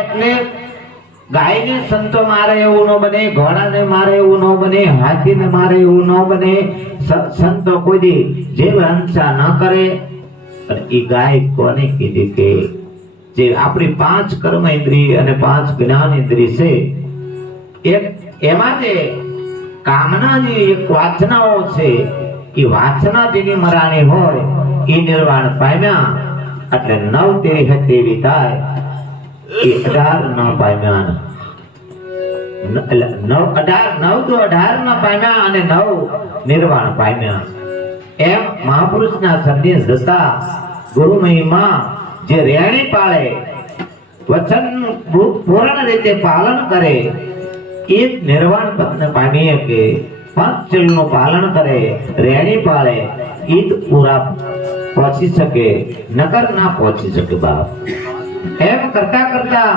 એટલે ગાયને સંતો મારે એવું ન બને, ઘોડાને મારે એવું ન બને, હાથીને મારે એવું ન બને. સંતો કોઈ દી જીવ હિંસા ન કરે. અને એ ગાય કોને કીધી કે જે આપણી 5 કર્મ ઇન્દ્રિય અને 5 જ્ઞાન ઇન્દ્રિય છે, એક એમાં જે કામનાની એક વાસનાઓ છે, એ વાસના જેની મરાણી હોય એ નિર્વાણ પામ્યા. એટલે 9 તેરી હતી એવી થાય એ 18 ન પામ્યા. 9 તો 18 ન પામ્યા અને 9 નિર્વાણ પામ્યા. એમ મહાપુરુષના સંદેશ જતા ગુરુ મહિમા જે રેણી પાળે, વચન પૂર્ણ રીતે પાલન કરે, એ જ નિર્વાણ પદને પામીએ. કે પંચશીલનું પાલન કરે, રેણી પાળે, એ જ પૂરા પહોંચી શકે, નકર ના પહોંચી શકે બાપ. એમ કરતા કરતા